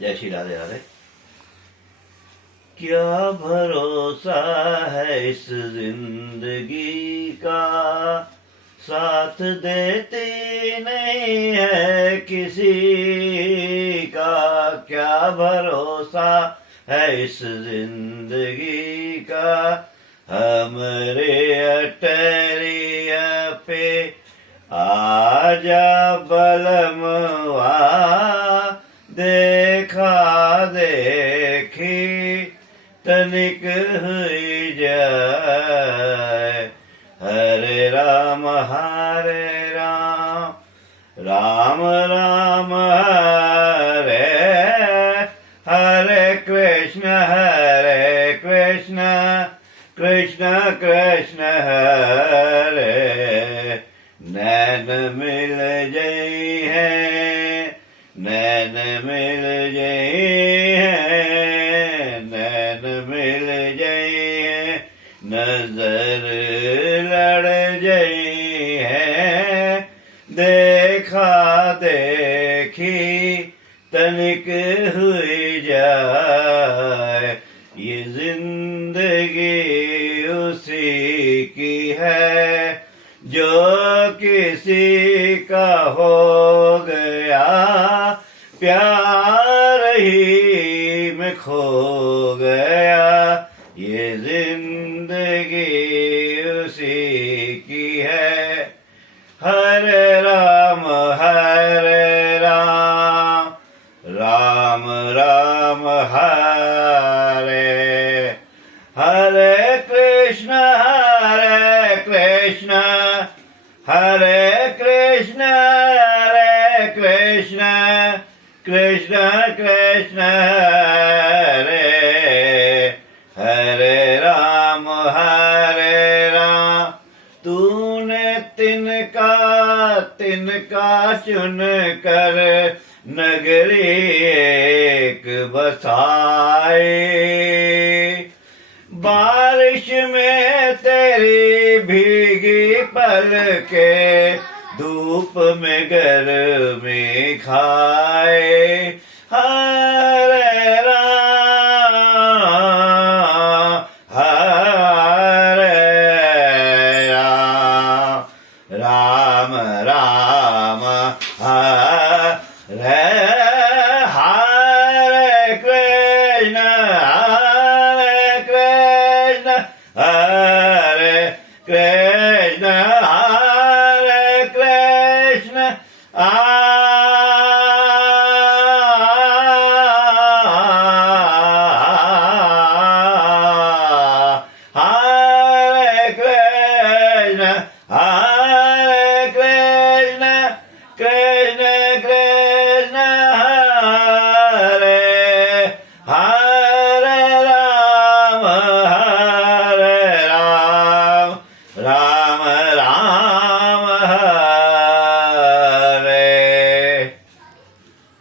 जय श्री राधे राधे। क्या भरोसा है इस जिंदगी का, साथ देती नहीं है किसी का। क्या भरोसा है इस जिंदगी का, हमरे अटरिया पे आजा बलमवा। देखा देखी तनिक हुई जाए, हरे राम राम राम हरे हरे, कृष्ण कृष्ण कृष्ण हरे। नैन मिल जई है, नैन मिल जई है, नैन मिल जई है, नजर लड़ जई है। देखा देखी तनिक हुई जाए, ये जिंदगी उसी की है जो किसी का हो गया, प्यार ही में खो गया। ये जिंदगी उसी की है, हरे राम राम राम हरे हरे, कृष्ण हरे कृष्ण कृष्ण कृष्ण हरे हरे राम। तूने तिनका चुन कर नगरी एक बसाए, बारिश में तेरी भीगी पलके धूप में गर्मी खाए।